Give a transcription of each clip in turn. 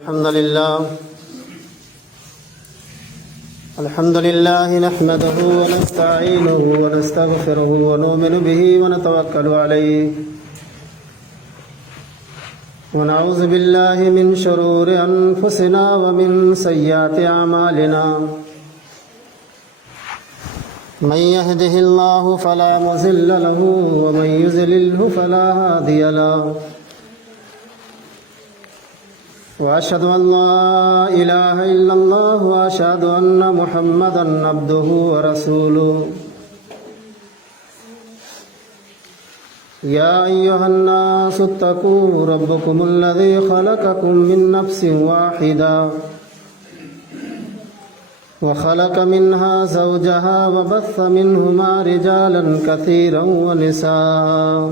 الحمد لله نحمده ونستعينه ونستغفره ونؤمن به ونتوكل عليه ونعوذ بالله من شرور أنفسنا ومن سيئات أعمالنا من يهده الله فلا مضل له ومن يضلل فلا هادي له وأشهد أن لا إله إلا الله وأشهد أن محمدا عبده ورسوله يا أيها الناس اتقوا ربكم الذي خلقكم من نفس واحدة وخلق منها زوجها وبث منهما رجالا كثيرا ونساء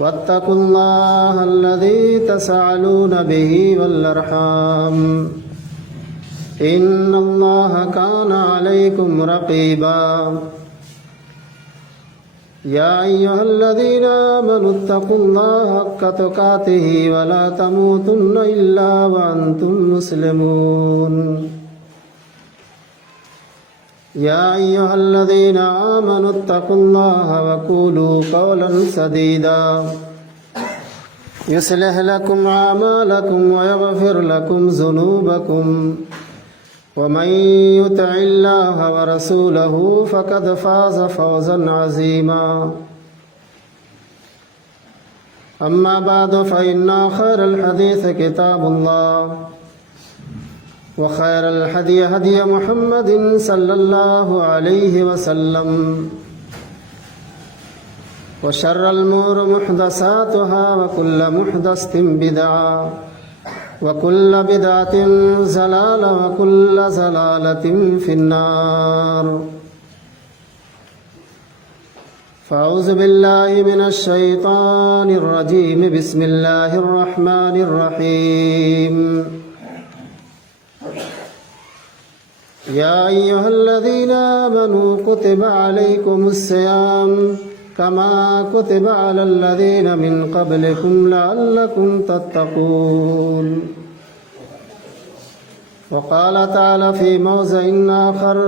واتقوا الله الذي تساءلون به والأرحام إن الله كان عليكم رقيبا يا أيها الذين آمنوا اتقوا الله حق تقاته ولا تموتن إلا وأنتم مسلمون يا أيها الذين آمنوا اتقوا الله وقولوا قولا سديدا يصلح لكم أعمالكم ويغفر لكم ذنوبكم ومن يطع الله ورسوله فقد فاز فوزا عظيما أما بعد فإن خير الحديث كتاب الله وخير الهدي هدي محمد صلى الله عليه وسلم وشر الأمور محدثاتها وكل محدثة بدعة وكل بدعة ضلالة وكل ضلالة في النار فأعوذ بالله من الشيطان الرجيم بسم الله الرحمن الرحيم يا أيها الذين آمنوا كتب عليكم الصيام كما كتب على الذين من قبلكم لعلكم تتقون وقال تعالى في موضع آخر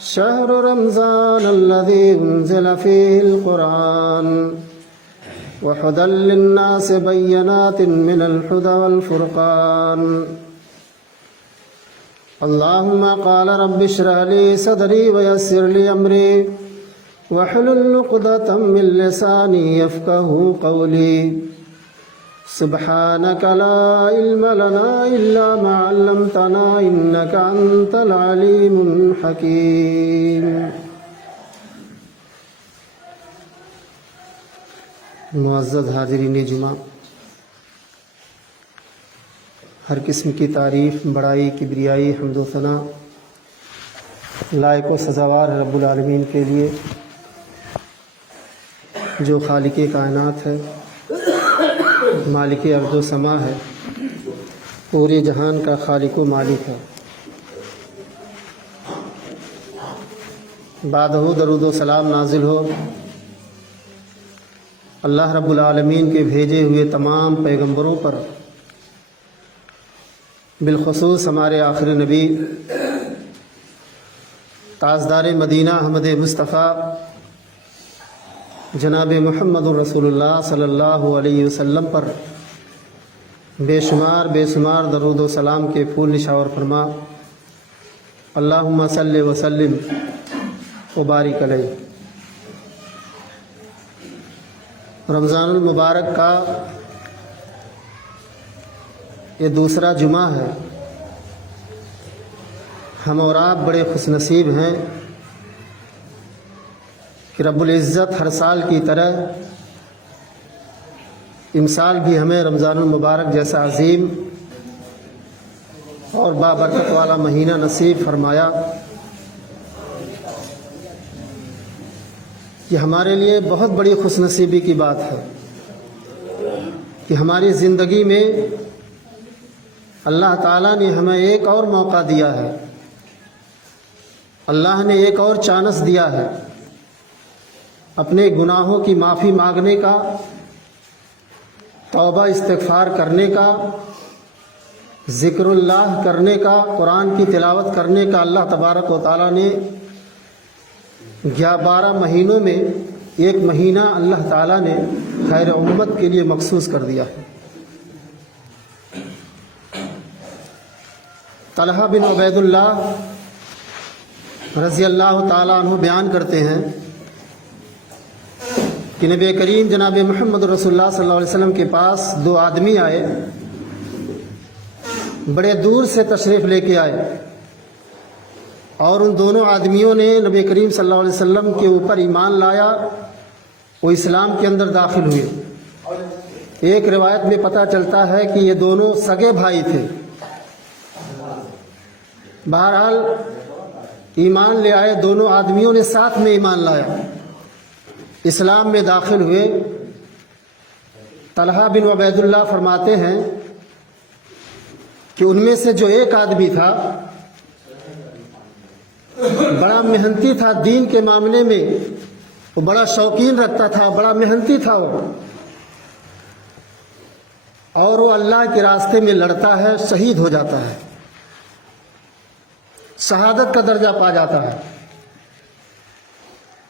شهر رمضان الذي أنزل فيه القرآن وهدى للناس بينات من الهدى والفرقان اللهم قال رب اشرح لي صدري ويسر لي أمري واحلل عقدة من لساني يفقهوا قولي سبحانك لا علم لنا إلا ما علمتنا إنك أنت العليم الحكيم معزز حاضرین جمعہ، ہر قسم کی تعریف، بڑائی، کبریائی، حمد و ثنا لائق و سزاوار رب العالمین کے لیے، جو خالق کائنات ہے، مالک ارض و سما ہے، پورے جہان کا خالق و مالک ہے۔ بعد ہو درود و سلام نازل ہو اللہ رب العالمین کے بھیجے ہوئے تمام پیغمبروں پر، بالخصوص ہمارے آخر نبی تاجدار مدینہ احمد مصطفیٰ جناب محمد رسول اللہ صلی اللہ علیہ وسلم پر بے شمار درود و سلام کے پھول نشاور فرما۔ اللہم صلی وسلم وبارک علیہ۔ رمضان المبارک کا یہ دوسرا جمعہ ہے۔ ہم اور آپ بڑے خوش نصیب ہیں کہ رب العزت ہر سال کی طرح امسال بھی ہمیں رمضان المبارک جیسا عظیم اور بابرکت والا مہینہ نصیب فرمایا۔ یہ ہمارے لیے بہت بڑی خوش نصیبی کی بات ہے کہ ہماری زندگی میں اللہ تعالیٰ نے ہمیں ایک اور موقع دیا ہے، اللہ نے ایک اور چانس دیا ہے اپنے گناہوں کی معافی مانگنے کا، तौबा इस्तिग़फ़ार करने का, ज़िक्रुल्लाह करने का, कुरान की तिलावत करने का अल्लाह तबारक व तआला ने 12 महीनों में एक महीना अल्लाह ताला ने खैर उम्मत के लिए मखसूस कर दिया है। तलहा बिन उबैदुल्लाह रज़ी अल्लाह ताला अन्हु बयान करते हैं कि नबी करीम जनाब मोहम्मद रसूलुल्लाह सल्लल्लाहु अलैहि वसल्लम के पास 2 आदमी आए, बड़े दूर से तशरीफ़ लेके आए और उन दोनों आदमियों ने नबी करीम सल्लल्लाहु अलैहि वसल्लम के ऊपर ईमान लाया, वो इस्लाम के अंदर दाखिल हुए। एक रिवायत में पता चलता है कि ये दोनों सगे भाई थे। बहरहाल ईमान ले आए, दोनों आदमियों ने साथ में ईमान लाया, इस्लाम में दाखिल हुए। तलहा बिन उबैदुल्लाह फरमाते हैं कि उनमें से जो एक आदमी था बड़ा मेहनती था, दीन के मामले में वो बड़ा शौकीन रखता था, बड़ा मेहनती था वो, और वो अल्लाह के रास्ते में लड़ता है, शहीद हो जाता है, शहादत का दर्जा पा जाता है।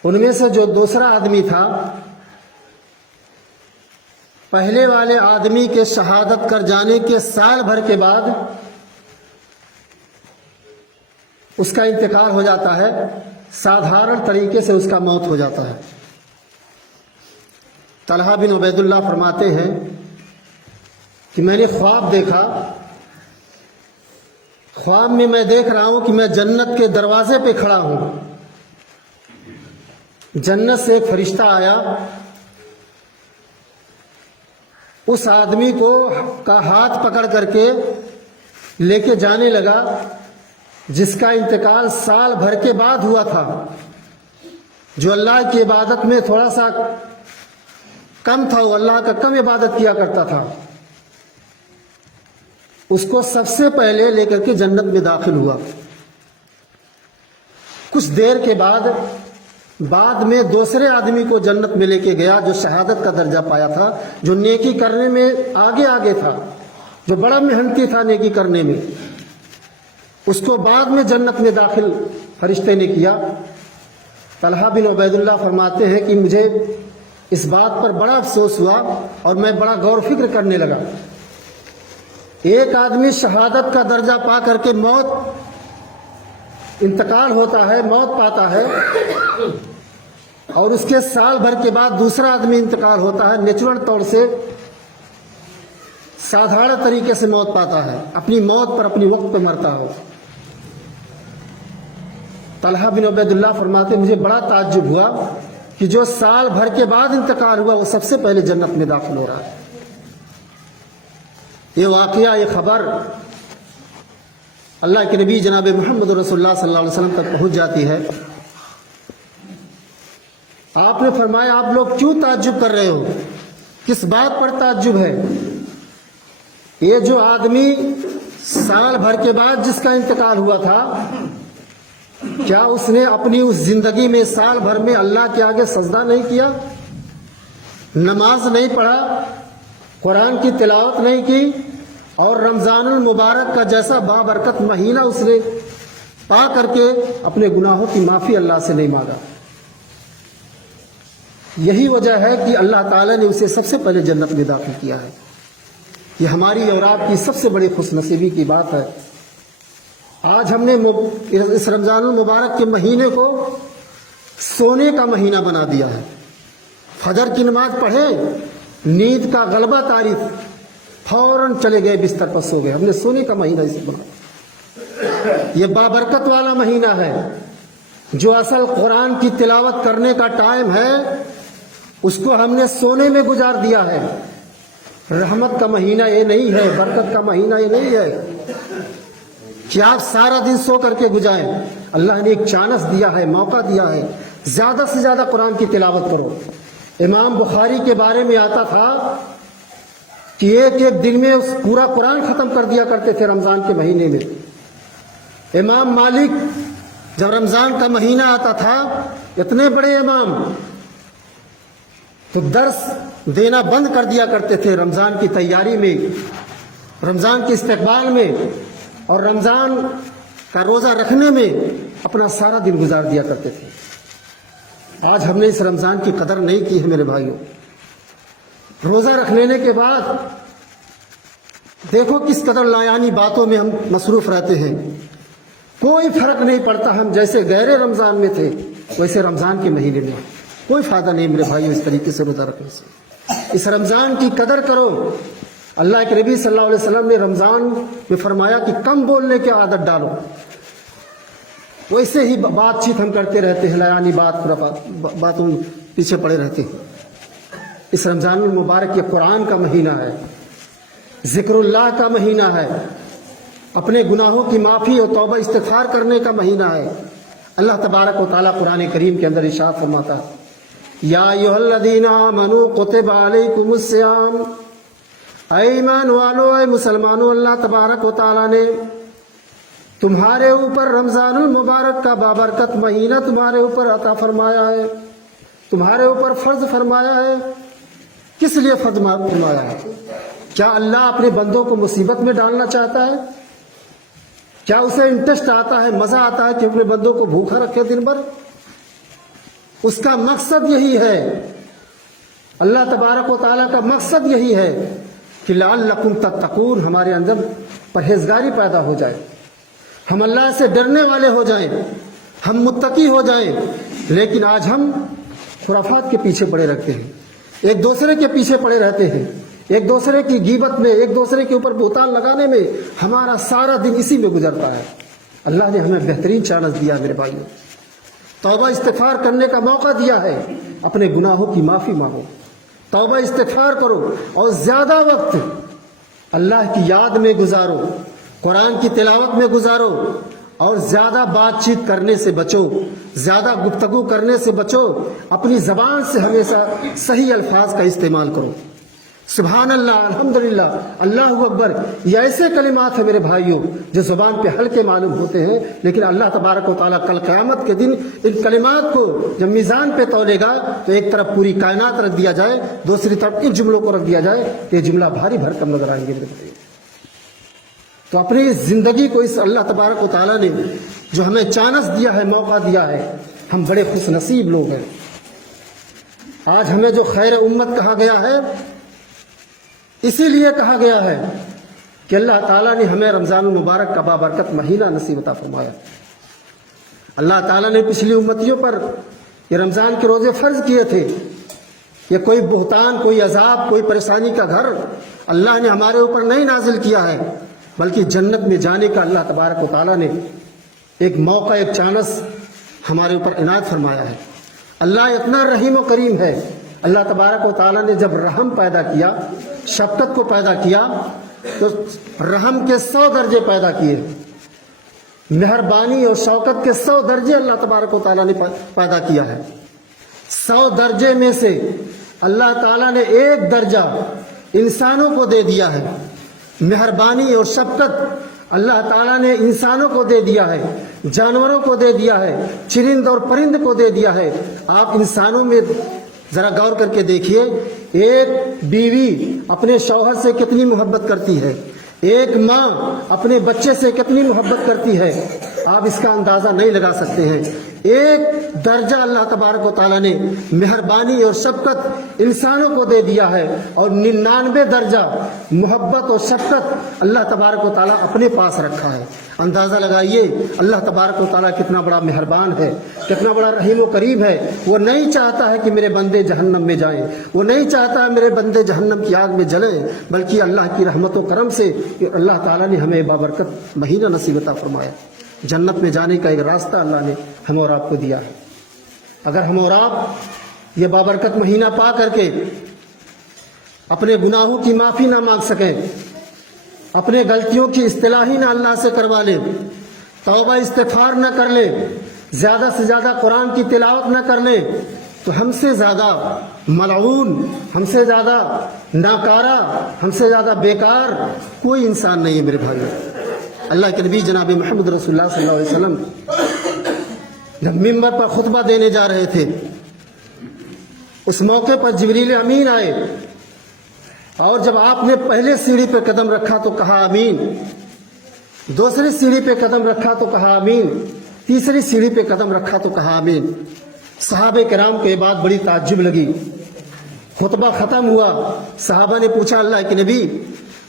उनमें से जो दूसरा आदमी था, पहले वाले आदमी के शहादत कर जाने के साल भर के बाद उसका इंतकाल हो जाता है, साधारण तरीके से उसका मौत हो जाता है। तलहा बिन उबैदुल्लाह फरमाते हैं कि मैंने ख्वाब देखा, ख्वाब में मैं देख रहा हूं कि मैं जन्नत के दरवाजे पे खड़ा हूं। जन्नत से एक फरिश्ता आया, उस आदमी को का हाथ पकड़ करके लेके जाने लगा जिसका इंतकाल साल भर के बाद हुआ था, जो अल्लाह की इबादत में थोड़ा सा कम था, वो अल्लाह का कम इबादत किया करता था। उसको सबसे पहले लेकर के जन्नत में दाखिल हुआ। कुछ देर के बाद में दूसरे आदमी को जन्नत में लेके गया जो शहादत का दर्जा पाया था, जो नेकी करने में आगे था, जो बड़ा मेहनती था नेकी करने में। उसको बाद में जन्नत में दाखिल फरिश्ते ने किया। तलहा बिन उबैदुल्लाह फरमाते हैं कि मुझे इस बात पर बड़ा अफसोस हुआ और मैं बड़ा गौर फिक्र करने लगा। एक आदमी शहादत का दर्जा पा करके इंतकाल होता है, मौत पाता है, और उसके साल भर के बाद दूसरा आदमी इंतकाल होता है, नेचुरल तौर से साधारण तरीके से मौत पाता है, अपनी मौत पर अपनी वक्त पर मरता हो। तलहा बिन उबैदुल्लाह फरमाते मुझे बड़ा ताज्जुब हुआ कि जो साल भर के बाद इंतकाल हुआ वो सबसे पहले जन्नत में दाखिल हो रहा है। ये वाकया, ये खबर अल्लाह के नबी जनाब मोहम्मद रसूलुल्लाह सल्लल्लाहु अलैहि वसल्लम तक पहुंच जाती है। आपने फरमाया आप लोग क्यों ताज्जुब कर रहे हो, किस बात पर ताज्जुब है? ये जो आदमी साल भर के बाद जिसका इंतकाल हुआ था, क्या उसने अपनी उस जिंदगी में साल भर में अल्लाह के आगे सजदा नहीं किया, नमाज नहीं पढ़ा, कुरान की तिलावत नहीं की, और रमजानुल मुबारक का जैसा बाबरकत महीना उसने पा करके अपने गुनाहों की माफी अल्लाह से नहीं मांगा? यही वजह है कि अल्लाह ताला ने उसे सबसे पहले जन्नत में दाखिल किया है। ये हमारी और आपकी सबसे बड़ी खुशनसीबी की बात है। आज हमने इस रमजानुल मुबारक के महीने को सोने का महीना बना दिया है। फजर की नमाज पढ़े, नींद का गलबा तारी, फौरन चले गए बिस्तर पर सो गए। हमने सोने का महीना इसे बना। ये बाबरकत वाला महीना है। जो असल कुरान की तिलावत करने का टाइम है उसको हमने सोने में गुजार दिया है। रहमत का महीना ये नहीं है, बरकत का महीना ये नहीं है कि आप सारा दिन सो करके गुजारें। अल्लाह ने एक चांस दिया है, मौका दिया है, ज्यादा से ज्यादा कुरान की तिलावत करो। इमाम बुखारी के बारे में आता था कि एक दिन में पूरा कुरान खत्म कर दिया करते थे रमजान के महीने में। इमाम मालिक जब रमजान का महीना आता था, इतने बड़े इमाम, تو درس دینا بند کر دیا کرتے تھے رمضان کی تیاری میں، رمضان کے استقبال میں، اور رمضان کا روزہ رکھنے میں اپنا سارا دن گزار دیا کرتے تھے۔ آج ہم نے اس رمضان کی قدر نہیں کی ہے میرے بھائیوں۔ روزہ رکھ لینے کے بعد دیکھو کس قدر لایانی باتوں میں ہم مصروف رہتے ہیں، کوئی فرق نہیں پڑتا، ہم جیسے گہرے رمضان میں تھے ویسے رمضان کے مہینے میں۔ کوئی فائدہ نہیں میرے بھائیوں اس طریقے سے روزہ رکھنے سے۔ اس رمضان کی قدر کرو۔ اللہ کے نبی صلی اللہ علیہ وسلم نے رمضان میں فرمایا کہ کم بولنے کی عادت ڈالو۔ ویسے ہی بات چیت ہم کرتے رہتے ہیں، لایانی باتوں پیچھے پڑے رہتے ہیں۔ اس رمضان المبارک یہ قرآن کا مہینہ ہے، ذکر اللہ کا مہینہ ہے، اپنے گناہوں کی معافی اور توبہ استغفار کرنے کا مہینہ ہے۔ اللہ تبارک و تعالیٰ قرآن کریم کے اندر ارشاد فرماتا ہے، یا ایھا الذین آمنوا کتب علیکم الصیام، اے ایمان والو، اے مسلمانوں، اللہ تبارک و تعالیٰ نے تمہارے اوپر رمضان المبارک کا بابرکت مہینہ تمہارے اوپر عطا فرمایا ہے، تمہارے اوپر فرض فرمایا ہے۔ کس لیے فرض فرمایا ہے؟ کیا اللہ اپنے بندوں کو مصیبت میں ڈالنا چاہتا ہے؟ کیا اسے انٹرسٹ آتا ہے، مزہ آتا ہے کہ اپنے بندوں کو بھوکا رکھے دن بھر؟ اس کا مقصد یہی ہے، اللہ تبارک و تعالیٰ کا مقصد یہی ہے کہ لعلکم تتقون، ہمارے اندر پرہیزگاری پیدا ہو جائے، ہم اللہ سے ڈرنے والے ہو جائیں، ہم متقی ہو جائیں۔ لیکن آج ہم خرافات کے پیچھے پڑے رہتے ہیں، ایک دوسرے کے پیچھے پڑے رہتے ہیں، ایک دوسرے کی غیبت میں، ایک دوسرے کے اوپر بہتان لگانے میں ہمارا سارا دن اسی میں گزرتا ہے۔ اللہ نے ہمیں بہترین چانس دیا میرے بھائیوں، توبہ استغفار کرنے کا موقع دیا ہے۔ اپنے گناہوں کی معافی مانگو، توبہ استغفار کرو، اور زیادہ وقت اللہ کی یاد میں گزارو، قرآن کی تلاوت میں گزارو، اور زیادہ بات چیت کرنے سے بچو، زیادہ گفتگو کرنے سے بچو، اپنی زبان سے ہمیشہ صحیح الفاظ کا استعمال کرو۔ سبحان اللہ، الحمدللہ، اللہ اکبر، یہ ایسے کلمات ہیں میرے بھائیوں جو زبان پہ ہلکے معلوم ہوتے ہیں، لیکن اللہ تبارک و تعالیٰ کل قیامت کے دن ان کلمات کو جب میزان پہ تولے گا تو ایک طرف پوری کائنات رکھ دیا جائے، دوسری طرف ان جملوں کو رکھ دیا جائے کہ یہ جملہ بھاری بھرکم نظر آئیں گے میرے بھائیوں۔ تو اپنی زندگی کو اس اللہ تبارک و تعالیٰ نے جو ہمیں چانس دیا ہے، موقع دیا ہے، ہم بڑے خوش نصیب لوگ ہیں۔ آج ہمیں جو خیر امت کہا گیا ہے، اسی لیے کہا گیا ہے کہ اللہ تعالیٰ نے ہمیں رمضان المبارک کا بابرکت مہینہ نصیب عطا فرمایا۔ اللہ تعالیٰ نے پچھلی امتیوں پر یہ رمضان کے روزے فرض کیے تھے۔ یہ کوئی بہتان، کوئی عذاب، کوئی پریشانی کا گھر اللہ نے ہمارے اوپر نہیں نازل کیا ہے، بلکہ جنت میں جانے کا اللہ تبارک و تعالیٰ نے ایک موقع، ایک چانس ہمارے اوپر عنایت فرمایا ہے۔ اللہ اتنا رحیم و کریم ہے۔ اللہ تبارک و تعالیٰ نے جب رحم پیدا کیا، شفقت کو پیدا کیا، تو رحم کے 100 درجے پیدا کیے، مہربانی اور شفقت کے 100 درجے اللہ تبارک و تعالیٰ نے پیدا کیا ہے۔ 100 درجے میں سے اللہ تعالیٰ نے 1 درجہ انسانوں کو دے دیا ہے۔ مہربانی اور شفقت اللہ تعالیٰ نے انسانوں کو دے دیا ہے، جانوروں کو دے دیا ہے، چرند اور پرند کو دے دیا ہے۔ آپ انسانوں میں ذرا غور کر کے دیکھیے، ایک بیوی اپنے شوہر سے کتنی محبت کرتی ہے، ایک ماں اپنے بچے سے کتنی محبت کرتی ہے، آپ اس کا اندازہ نہیں لگا سکتے ہیں۔ 1 درجہ اللہ تبارک و تعالیٰ نے مہربانی اور شفقت انسانوں کو دے دیا ہے، اور 99 درجہ محبت اور شفقت اللہ تبارک و تعالیٰ اپنے پاس رکھا ہے۔ اندازہ لگائیے اللہ تبارک و تعالیٰ کتنا بڑا مہربان ہے، کتنا بڑا رحیم و کریم ہے۔ وہ نہیں چاہتا ہے کہ میرے بندے جہنم میں جائیں، وہ نہیں چاہتا ہے میرے بندے جہنم کی آگ میں جلیں، بلکہ اللہ کی رحمت و کرم سے اللہ تعالیٰ نے ہمیں بابرکت مہینہ نصیب عطا فرمایا۔ جنت میں جانے کا ایک راستہ اللہ نے ہم اور آپ کو دیا ہے۔ اگر ہم اور آپ یہ بابرکت مہینہ پا کر کے اپنے گناہوں کی معافی نہ مانگ سکیں، اپنے غلطیوں کی اصلاح نہ اللہ سے کروا لیں، توبہ استغفار نہ کر لیں، زیادہ سے زیادہ قرآن کی تلاوت نہ کر لیں، تو ہم سے زیادہ ملعون، ہم سے زیادہ ناکارہ، ہم سے زیادہ بیکار کوئی انسان نہیں ہے میرے بھائیوں۔ اللہ کے نبی جناب محمد رسول اللہ صلی اللہ علیہ وسلم جب منبر پر خطبہ دینے جا رہے تھے उस मौके पर जिब्रील अमीन आए और जब आपने पहले सीढ़ी पे कदम रखा तो कहा आमीन, दूसरी सीढ़ी पे कदम रखा तो कहा आमीन, तीसरी सीढ़ी पे कदम रखा तो कहा आमीन। सहाबे किराम को ये बात बड़ी ताज्जुब लगी। खुतबा खत्म हुआ, सहाबा ने पूछा अल्लाह के नबी,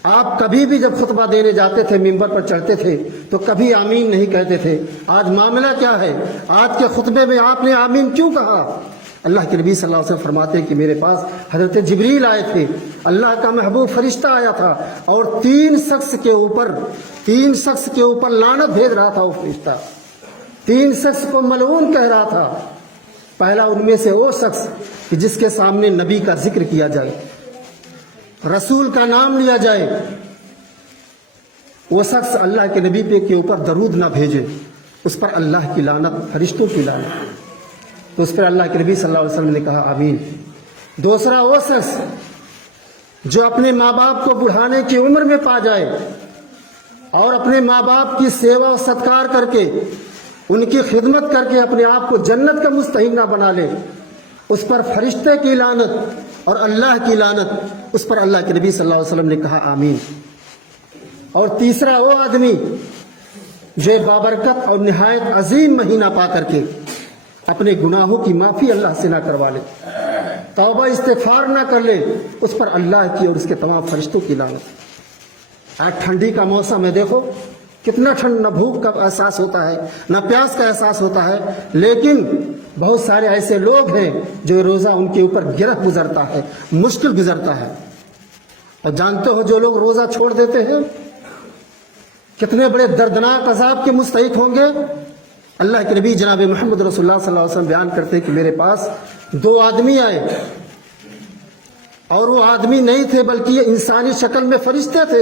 आप कभी भी जब खुतबा देने जाते थे, मिंबर पर चढ़ते थे, तो कभी आमीन नहीं कहते थे, आज मामला क्या है? आज के खुतबे में आपने आमीन क्यों कहा? अल्लाह के नबी सल्लल्लाहु अलैहि वसल्लम फरमाते हैं कि मेरे पास हजरत जिब्रील आए थे, अल्लाह का महबूब फरिश्ता आया था और तीन शख्स के ऊपर लानत भेज रहा था वो फरिश्ता, तीन शख्स को मलऊन कह रहा था। पहला उनमें से वो शख्स कि जिसके सामने नबी का जिक्र किया जाए, रसूल का नाम लिया जाए, वो शख्स अल्लाह के नबी पे के ऊपर दरूद ना भेजे, उस पर अल्लाह की लानत, फरिश्तों की लानत। तो उस पर अल्लाह के नबी सल्लल्लाहु अलैहि वसल्लम ने कहा आमीन। दूसरा वो शख्स जो अपने माँ बाप को बुढ़ाने की उम्र में पा जाए और अपने माँ बाप की सेवा और सत्कार करके, उनकी खिदमत करके अपने आप को जन्नत का मुस्तहिक ना बना ले, उस पर फरिश्ते की लानत और अल्लाह की लानत। उस पर अल्लाह के नबी सल्लल्लाहु अलैहि वसल्लम ने कहा आमीन। और तीसरा वो आदमी जो बाबरकत और निहायत अजीम महीना पा करके अपने गुनाहों की माफी अल्लाह से ना करवा ले, तौबा इस्तिगफार ना कर ले, उस पर अल्लाह की और उसके तमाम फरिश्तों की लानत। आज ठंडी का मौसम है, देखो कितना ठंड, न भूख का एहसास होता है, न प्यास का एहसास होता है, लेकिन बहुत सारे ऐसे लोग हैं जो रोज़ा उनके ऊपर गिरह गुजरता है, मुश्किल गुजरता है। और जानते हो जो लोग रोज़ा छोड़ देते हैं कितने बड़े दर्दनाक अजाब के मुस्तहिक होंगे। अल्लाह के नबी जनाब मोहम्मद रसूलुल्लाह सल्लल्लाहु अलैहि वसल्लम बयान करते हैं कि मेरे पास दो आदमी आए और वो आदमी नहीं थे बल्कि ये इंसानी शक्ल में फरिश्ते थे।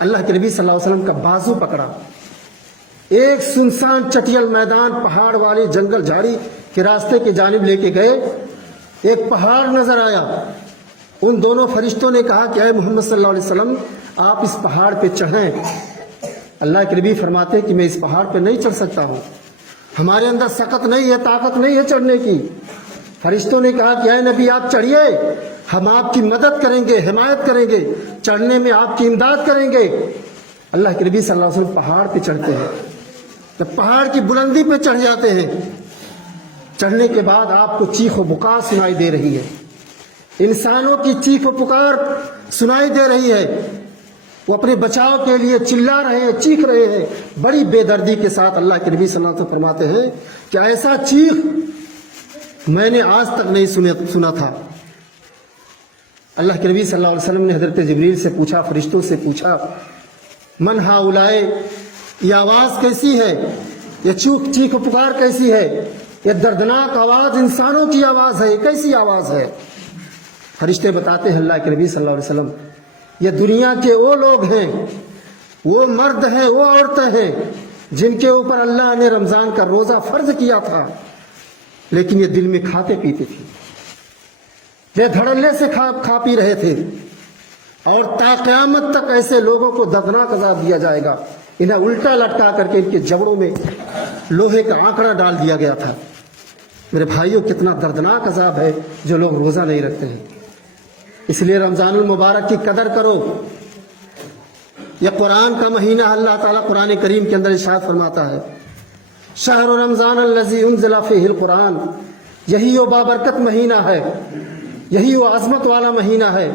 अल्लाह के नबी सल्लल्लाहु अलैहि वसल्लम का बाजू पकड़ा, एक सुनसान चटियल मैदान, पहाड़ वाली जंगल झाड़ी के रास्ते की जानिब लेके गए। एक पहाड़ नजर आया, उन दोनों फरिश्तों ने कहा कि ऐ मोहम्मद सल्लल्लाहु अलैहि वसल्लम, आप इस पहाड़ पे चढ़ें। अल्लाह के नबी फरमाते हैं कि मैं इस पहाड़ पे नहीं चढ़ सकता हूँ, हमारे अंदर सकत नहीं है, ताकत नहीं है चढ़ने की। फरिश्तों ने कहा कि ऐ नबी आप चढ़िए, हम आपकी मदद करेंगे, हिमायत करेंगे, चढ़ने में आपकी इमदाद करेंगे। अल्लाह के नबी सल्लल्लाहु अलैहि वसल्लम पहाड़ पे चढ़ते हैं, जब पहाड़ की बुलंदी पे चढ़ जाते हैं, चढ़ने के बाद आपको चीख व पुकार सुनाई दे रही है, इंसानों की चीख व पुकार सुनाई दे रही है। वो अपने बचाव के लिए चिल्ला रहे हैं, चीख रहे हैं बड़ी बेदर्दी के साथ। अल्लाह के नबी सल्लल्लाहु अलैहि वसल्लम फरमाते हैं कि ऐसा चीख मैंने आज तक नहीं सुना था। अल्लाह के नबी सल्लल्लाहु अलैहि वसल्लम ने हजरत जिब्रील से पूछा, फरिश्तों से पूछा, मन हाउलाए, ये आवाज़ कैसी है, ये चीख पुकार कैसी है, ये दर्दनाक आवाज़ इंसानों की आवाज़ है, कैसी आवाज़ है? फरिश्ते बताते हैं अल्लाह के नबी सल्लल्लाहु अलैहि वसल्लम, ये दुनिया के वो लोग हैं, वो मर्द हैं, वो औरतें हैं जिनके ऊपर अल्लाह ने रमज़ान का रोज़ा फ़र्ज किया था, लेकिन ये दिन में खाते पीते थे, ये धड़ल्ले से खा पी रहे थे। और ता क़यामत तक ऐसे लोगों को दर्दनाक अज़ाब दिया जाएगा। इन्हें उल्टा लटका करके इनके जबड़ों में लोहे का आंकड़ा डाल दिया गया था। मेरे भाइयों, कितना दर्दनाक अज़ाब है जो लोग रोज़ा नहीं रखते हैं। इसलिए रमज़ानुल मुबारक की कदर करो। यह कुरान का महीना, अल्लाह ताला कुरान करीम के अंदर इरशाद फरमाता है, शहर रमज़ान अल्लज़ी उन्ज़िला फ़ीहिल कुरान, यही वो बाबरकत महीना है, यही वो अज़मत वाला महीना है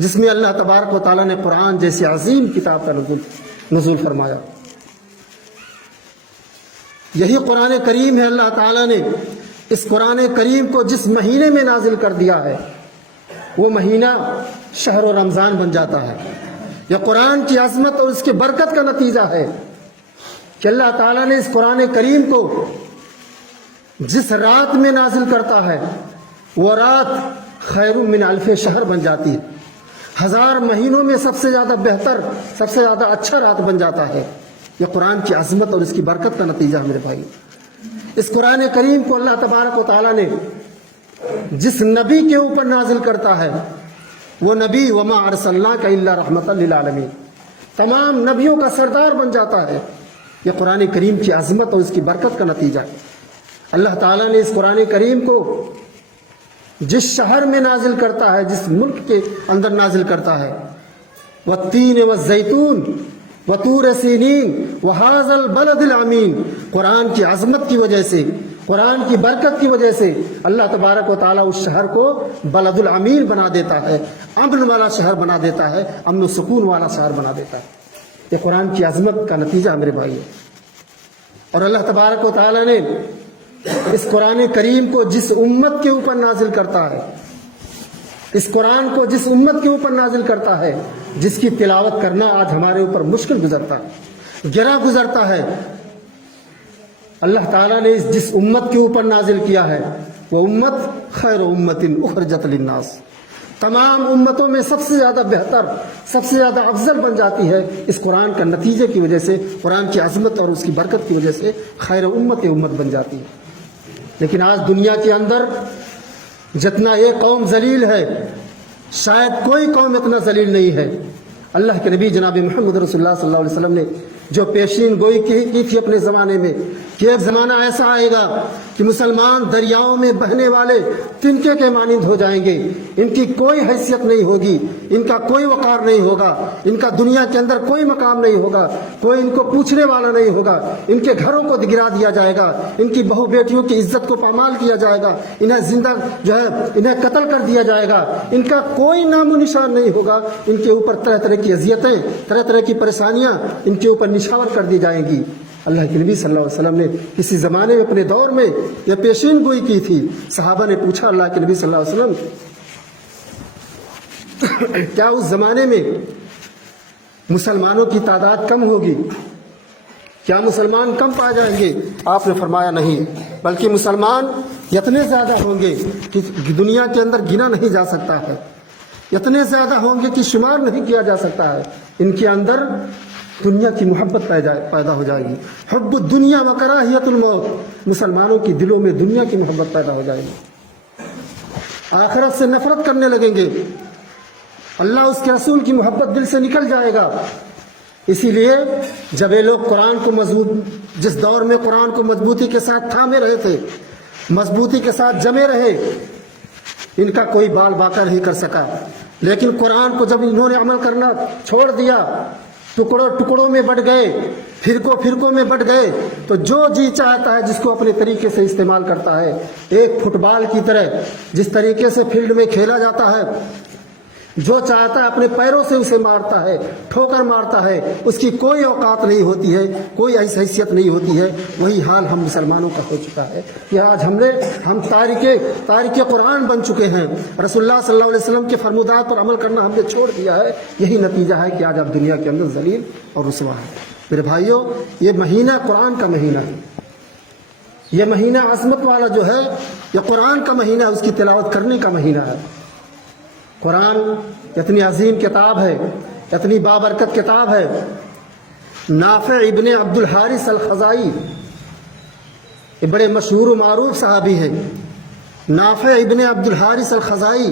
जिसमें अल्लाह तबारक व तआला ने कुरान जैसी अजीम किताब का नुज़ूल फरमाया। यही कुरान करीम है, अल्लाह ताला ने इस कुरान करीम को जिस महीने में नाजिल कर दिया है वो महीना शहर रमज़ान बन जाता है। यह कुरान की अज़मत और उसके बरकत का नतीजा है कि अल्लाह ताला ने इस कुरान करीम को जिस रात में नाजिल करता है वो रात खैरुम मिन अल्फ़े शहर बन जाती है, 1000 महीनों में सबसे ज़्यादा बेहतर, सबसे ज़्यादा अच्छा रात बन जाता है। यह कुरान की अज़मत और इसकी बरकत का नतीजा है। मेरे भाई, इस कुरान करीम को अल्लाह तबारक व तआला ने जिस नबी के ऊपर नाजिल करता है वो नबी वमा अरसलनाका इल्ला रहमतल लिल आलमीन, तमाम नबियों का सरदार बन जाता है। यह कुरान करीम की अज़मत और इसकी बरकत का नतीजा है। अल्लाह ताला ने इस कुरान करीम को جس شہر میں نازل کرتا ہے، جس ملک کے اندر نازل کرتا ہے، والتین والزیتون وطور سینین وہذا البلد الامین، قرآن کی عظمت کی وجہ سے، قرآن کی برکت کی وجہ سے اللہ تبارک و تعالیٰ اس شہر کو بلد الامین بنا دیتا ہے، امن والا شہر بنا دیتا ہے، امن و سکون والا شہر بنا دیتا ہے۔ یہ قرآن کی عظمت کا نتیجہ میرے بھائی۔ اور اللہ تبارک و تعالیٰ نے اس قرآن کریم کو جس امت کے اوپر نازل کرتا ہے، اس قرآن کو جس امت کے اوپر نازل کرتا ہے، جس کی تلاوت کرنا آج ہمارے اوپر مشکل گزرتا ہے، گرا گزرتا ہے، اللہ تعالیٰ نے جس امت کے اوپر نازل کیا ہے وہ امت خیر امت اخرجت للناس، تمام امتوں میں سب سے زیادہ بہتر، سب سے زیادہ افضل بن جاتی ہے اس قرآن کا نتیجے کی وجہ سے، قرآن کی عظمت اور اس کی برکت کی وجہ سے خیر امت بن جاتی ہے۔ لیکن آج دنیا کے اندر جتنا یہ قوم ذلیل ہے، شاید کوئی قوم اتنا ذلیل نہیں ہے۔ اللہ کے نبی جناب محمد رسول اللہ صلی اللہ علیہ وسلم نے جو پیشین گوئی کی تھی اپنے زمانے میں کہ ایک زمانہ ایسا آئے گا کہ مسلمان دریاؤں میں بہنے والے تنکے کے مانند ہو جائیں گے، ان کی کوئی حیثیت نہیں ہوگی، ان کا کوئی وقار نہیں ہوگا، ان کا دنیا کے اندر کوئی مقام نہیں ہوگا، کوئی ان کو پوچھنے والا نہیں ہوگا، ان کے گھروں کو گرا دیا جائے گا، ان کی بہو بیٹیوں کی عزت کو پامال کیا جائے گا، انہیں زندہ انہیں قتل کر دیا جائے گا، ان کا کوئی نام و نشان نہیں ہوگا، ان کے اوپر طرح طرح کی اذیتیں، طرح طرح کی پریشانیاں ان کے اوپر نشاور کر دی جائیں گی۔ اللہ کے نبی صلی اللہ علیہ وسلم نے کسی زمانے میں اپنے دور میں یہ پیشین گوئی کی تھی۔ صحابہ نے پوچھا اللہ کے نبی صلی اللہ علیہ وسلم کیا اس زمانے میں مسلمانوں کی تعداد کم ہوگی؟ کیا مسلمان کم پائے جائیں گے؟ آپ نے فرمایا نہیں، بلکہ مسلمان اتنے زیادہ ہوں گے کہ دنیا کے اندر گنا نہیں جا سکتا ہے، اتنے زیادہ ہوں گے کہ شمار نہیں کیا جا سکتا ہے۔ ان کے اندر دنیا کی محبت پیدا ہو جائے گی، حب الدنیا و کراہیت الموت، مسلمانوں کی دلوں میں دنیا کی محبت پیدا ہو جائے گی، آخرت سے نفرت کرنے لگیں گے، اللہ اس کے رسول کی محبت دل سے نکل جائے گا۔ اسی لیے جب یہ لوگ قرآن کو جس دور میں قرآن کو مضبوطی کے ساتھ تھامے رہے تھے، مضبوطی کے ساتھ جمے رہے، ان کا کوئی بال باقا نہیں کر سکا، لیکن قرآن کو جب انہوں نے عمل کرنا چھوڑ دیا، ٹکڑوں ٹکڑوں میں بٹ گئے، فرقوں میں بٹ گئے، تو جو جی چاہتا ہے جس کو اپنے طریقے سے استعمال کرتا ہے، ایک فٹ بال کی طرح جس طریقے سے فیلڈ میں کھیلا جاتا ہے، جو چاہتا ہے اپنے پیروں سے اسے مارتا ہے، ٹھوکر مارتا ہے، اس کی کوئی اوقات نہیں ہوتی ہے، کوئی ایسی حیثیت نہیں ہوتی ہے۔ وہی حال ہم مسلمانوں کا ہو چکا ہے کہ آج ہم تارک قرآن بن چکے ہیں، رسول اللہ صلی اللہ علیہ وسلم کے فرمودات پر عمل کرنا ہم نے چھوڑ دیا ہے۔ یہی نتیجہ ہے کہ آج آپ دنیا کے اندر ذلیل اور رسوا ہے۔ میرے بھائیوں، یہ مہینہ قرآن کا مہینہ ہے، یہ مہینہ عظمت والا جو ہے، یہ قرآن کا مہینہ، اس کی تلاوت کرنے کا مہینہ ہے۔ قرآن اتنی عظیم کتاب ہے، اتنی بابرکت کتاب ہے۔ نافع ابن عبد الحارث الخزائی، یہ بڑے مشہور و معروف صحابی ہیں۔ نافع ابن عبد الحارث الخزائی،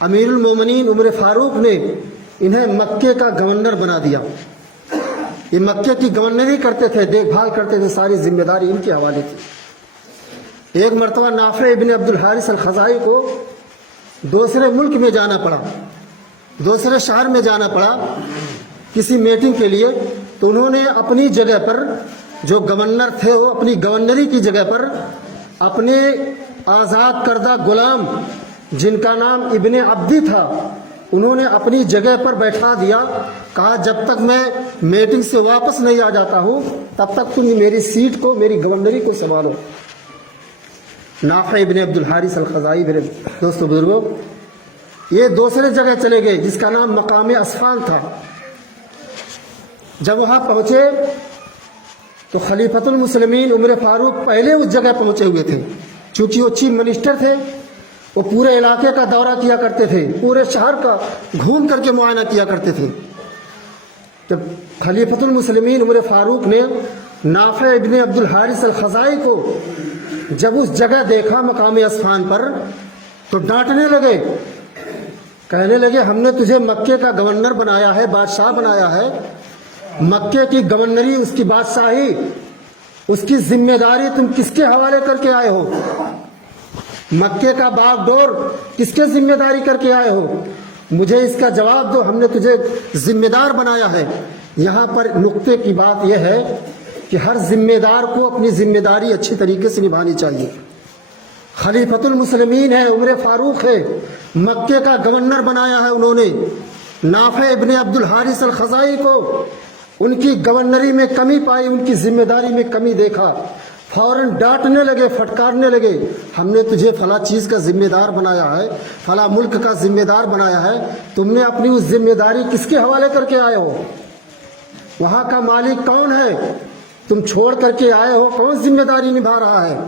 امیر المومنین عمر فاروق نے انہیں مکے کا گورنر بنا دیا۔ یہ مکے کی گورنری کرتے تھے، دیکھ بھال کرتے تھے، ساری ذمہ داری ان کے حوالے تھی۔ ایک مرتبہ نافع ابن عبد الحارث الخزائی کو دوسرے ملک میں جانا پڑا، دوسرے شہر میں جانا پڑا کسی میٹنگ کے لیے، تو انہوں نے اپنی جگہ پر، جو گورنر تھے وہ اپنی گورنری کی جگہ پر اپنے آزاد کردہ غلام جن کا نام ابن عبدی تھا، انہوں نے اپنی جگہ پر بیٹھا دیا، کہا جب تک میں میٹنگ سے واپس نہیں آ جاتا ہوں تب تک تم میری سیٹ کو، میری گورنری کو سنبھالو۔ نافع ابن عبد الحارث الخزائی، میرے دوستو بزرگوں، یہ دوسرے جگہ چلے گئے جس کا نام مقام اسفان تھا۔ جب وہاں پہنچے تو خلیفۃ المسلمین عمر فاروق پہلے اس جگہ پہنچے ہوئے تھے، چونکہ وہ چیف منسٹر تھے، وہ پورے علاقے کا دورہ کیا کرتے تھے، پورے شہر کا گھوم کر کے معائنہ کیا کرتے تھے۔ جب خلیفۃ المسلمین عمر فاروق نے نافع ابن عبد الحارث الخزائی کو جب اس جگہ دیکھا مقام اسفان پر تو ڈانٹنے لگے، کہنے لگے ہم نے تجھے مکے کا گورنر بنایا ہے، بادشاہ بنایا ہے، مکے کی گورنری، اس کی بادشاہی، اس کی ذمہ داری تم کس کے حوالے کر کے آئے ہو؟ मक्के का बागडोर किसके जिम्मेदारी करके आए हो? मुझे इसका जवाब दो, हमने तुझे जिम्मेदार बनाया है। यहाँ पर नुक्ते की बात यह है कि हर जिम्मेदार को अपनी जिम्मेदारी अच्छी तरीके से निभानी चाहिए। खलीफतुल मुस्लिमीन है, उमर फारूक है, मक्के का गवर्नर बनाया है उन्होंने। नाफे इब्ने अब्दुल हारिस अल खज़ाई को उनकी गवर्नरी में कमी पाई, उनकी जिम्मेदारी में कमी देखा, फौरन डांटने लगे, फटकारने लगे, हमने तुझे फला चीज़ का जिम्मेदार बनाया है, फला मुल्क का जिम्मेदार बनाया है, तुमने अपनी उस जिम्मेदारी किसके हवाले करके आए हो? वहाँ का मालिक कौन है? तुम छोड़ करके आए हो, कौन जिम्मेदारी निभा रहा है?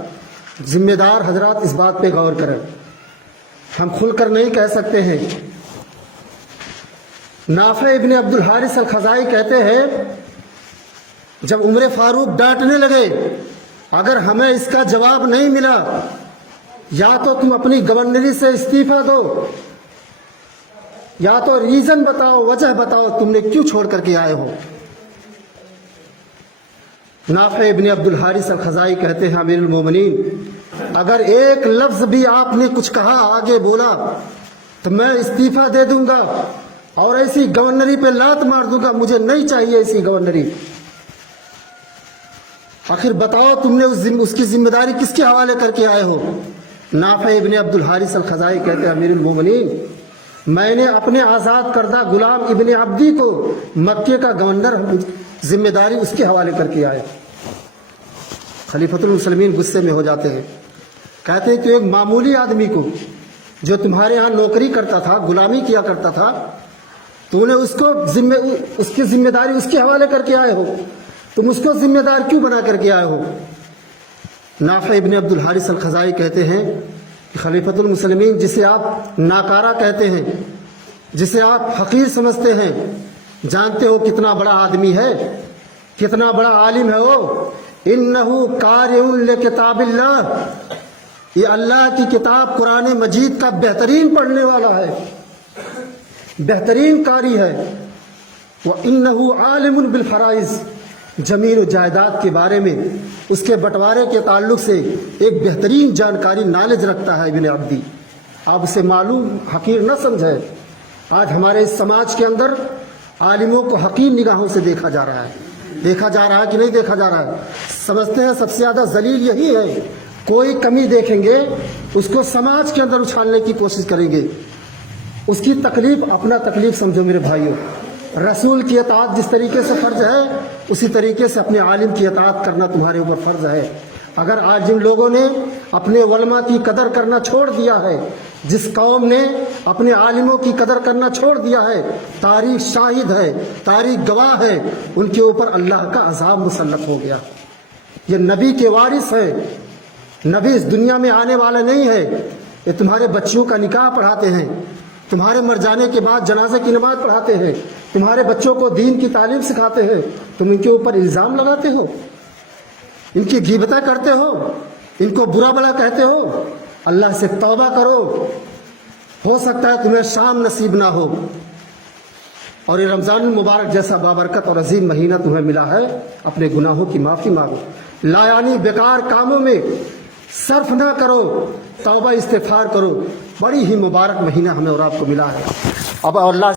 जिम्मेदार हजरात इस बात पे गौर करें, हम खुलकर नहीं कह सकते हैं। नाफे इब्ने अब्दुल हारिस अल खज़ाई कहते हैं, जब उमर फारूक डांटने लगे, अगर हमें इसका जवाब नहीं मिला, या तो तुम अपनी गवर्नरी से इस्तीफा दो, या तो रीजन बताओ, वजह बताओ, तुमने क्यों छोड़ करके आए हो। नाफे इब्ने अब्दुल हारिस अल खज़ाई कहते हैं, अमीरुल मोमिनीन, अगर एक लफ्ज भी आपने कुछ कहा, आगे बोला, तो मैं इस्तीफा दे दूंगा और ऐसी गवर्नरी पे लात मार दूंगा, मुझे नहीं चाहिए ऐसी गवर्नरी। आखिर बताओ तुमने उसकी जिम्मेदारी किसके हवाले करके आए हो? नाफे इब्ने अब्दुल हारिस अल खज़ाई कहते हैं, अमीरुल मोमिनीन, मैंने अपने आज़ाद करदा गुलाम इब्ने अब्दी को मक्के का गवर्नर जिम्मेदारी उसके हवाले करके आए। खलीफतुल मुस्लिमीन गुस्से में हो जाते हैं, कहते हैं कि एक मामूली आदमी को जो तुम्हारे यहाँ नौकरी करता था, गुलामी किया करता था, तूने उसकी जिम्मेदारी उसके हवाले करके आए हो, तुम उसको जिम्मेदार क्यों बना करके आए हो? नाफे इब्ने अब्दुल हारिस अल खज़ाई कहते हैं कि खलीफतुल मुस्लिमीन, जिसे आप नाकारा कहते हैं, जिसे आप फकीर समझते हैं, जानते हो कितना बड़ा आदमी है, कितना बड़ा आलिम है वो। इन्नहु कारिउन लिकिताबिल्लाह, ये अल्लाह की किताब कुरान मजीद का बेहतरीन पढ़ने वाला है, बेहतरीन कारी है। व इन्नहु आलिमुन बिल फराइज़, जमीन और जायदाद के बारे में, उसके बंटवारे के ताल्लुक से एक बेहतरीन जानकारी, नॉलेज रखता है इब्ने अब्दी। आप उसे मालूम हकीर न समझे। आज हमारे इस समाज के अंदर आलिमों को हकीर निगाहों से देखा जा रहा है। देखा जा रहा है कि नहीं देखा जा रहा है? समझते हैं सबसे ज़्यादा जलील यही है, कोई कमी देखेंगे उसको समाज के अंदर उछालने की कोशिश करेंगे। उसकी तकलीफ अपना तकलीफ समझो मेरे भाइयों। रसूल की अताअत जिस तरीके से फ़र्ज है, उसी तरीके से अपने आलिम की अताअत करना तुम्हारे ऊपर फ़र्ज है। अगर आज जिन लोगों ने अपने उलमा की कदर करना छोड़ दिया है, जिस कौम ने अपने आलिमों की कदर करना छोड़ दिया है, तारीख शाहिद है, तारीख गवाह है, उनके ऊपर अल्लाह का अज़ाब मुसल्लत हो गया। ये नबी के वारिस है, नबी इस दुनिया में आने वाला नहीं है। ये तुम्हारे बच्चियों का निकाह पढ़ाते हैं, तुम्हारे मर जाने के बाद जनाजे की नमाज पढ़ाते हैं, तुम्हारे बच्चों को दीन की तालीम सिखाते हैं, तुम इनके ऊपर इल्ज़ाम लगाते हो, इनकी गिबता करते हो, इनको बुरा भला कहते हो। अल्लाह से तौबा करो, हो सकता है तुम्हें शाम नसीब ना हो, और ये रमज़ान मुबारक जैसा बाबरकत और अजीम महीना तुम्हें मिला है, अपने गुनाहों की माफ़ी मांगो। लायानी बेकार कामों में सर्फ ना करो, तौबा इस्तिग़फ़ार करो। बड़ी ही मुबारक महीना हमें और आपको मिला है। अब अल्लाह